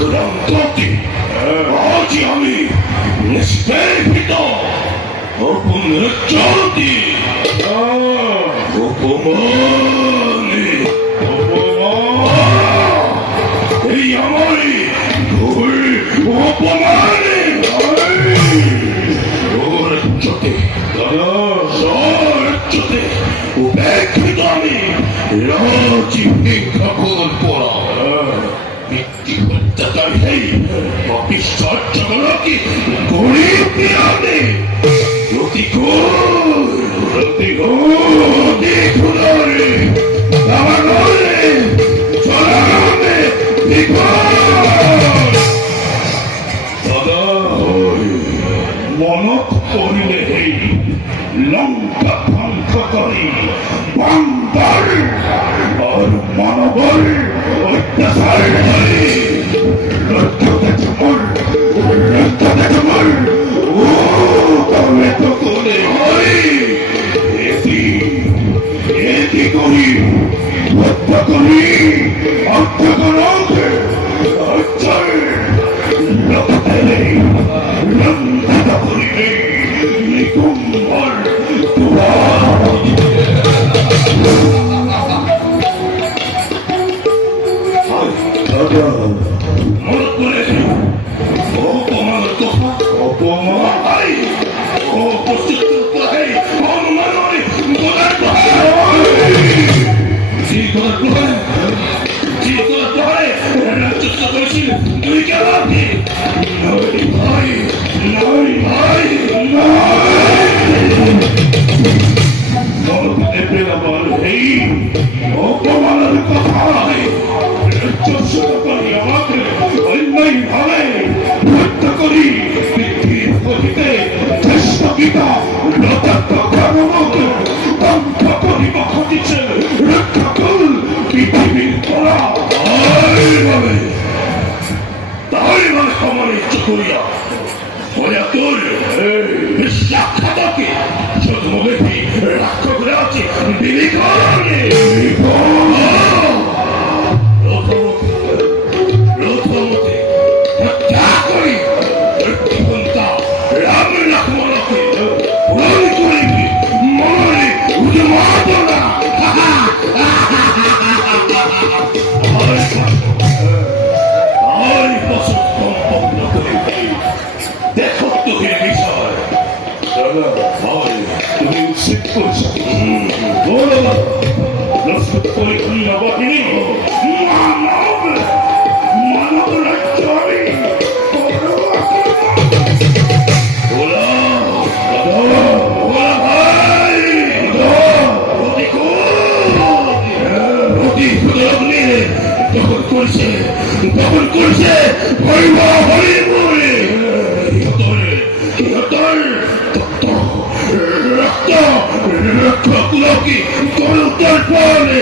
ক্রান্তকে আজ আমি নিষ্পেষিত অপনের চলতি অপমানে এই আমারই ভুল অপমানে ওর চোখে চোখে উপেক্ষিত আমি রাজি ভিক্ষা পড়া ব্যক্তি হত্যাকারী সেই অবিশ্বাসগুলোকে গরিব পিয়ানে প্রতিকূলে আমার ঘরে চলাবে বিপদ দাদা মনত করিলে এই লঙ্কা ধ্বংস করি বাংলার আর মানবর অত্যাচার করে রক্ষতে তোমার ও তবে তো করে হয় এটি করি হত্যা করি হত্যা করতে লোকতে লঙ্কা করিবে নিকুম্বর মনে করে অপমান কথা অপমান ও উপস্থিত অনুমান চেষ্টা করেছিল তুই কেন ভাই নয় ভাই এই অপমানের কথায় আমাকে অন্যায় ভাবে হত্যা করি পৃথিবীর গতিতে চেষ্টা গীতা ধ্বংস করিব ঘটিছে রক্ষা কর পৃথিবীর করা তাই ভাবে সমান ইচ্ছা করিয়া হইয়া তোর বিশ্বাসঘাতকে সদমবেশী রক্ষা করে আছে বিলিখনে রথমতে হত্যা করি রক্ষপন্থা রাম লক্ষ্মণকে পূরণ করিবি মনে উন্মাদনা দেখো তোকে বিষয় তুমি উচিত করছো পরিপূর্ণ বাহিনী মানব রাজ্য আমি দখল করছে রক্ষকুলকে গণতার পরে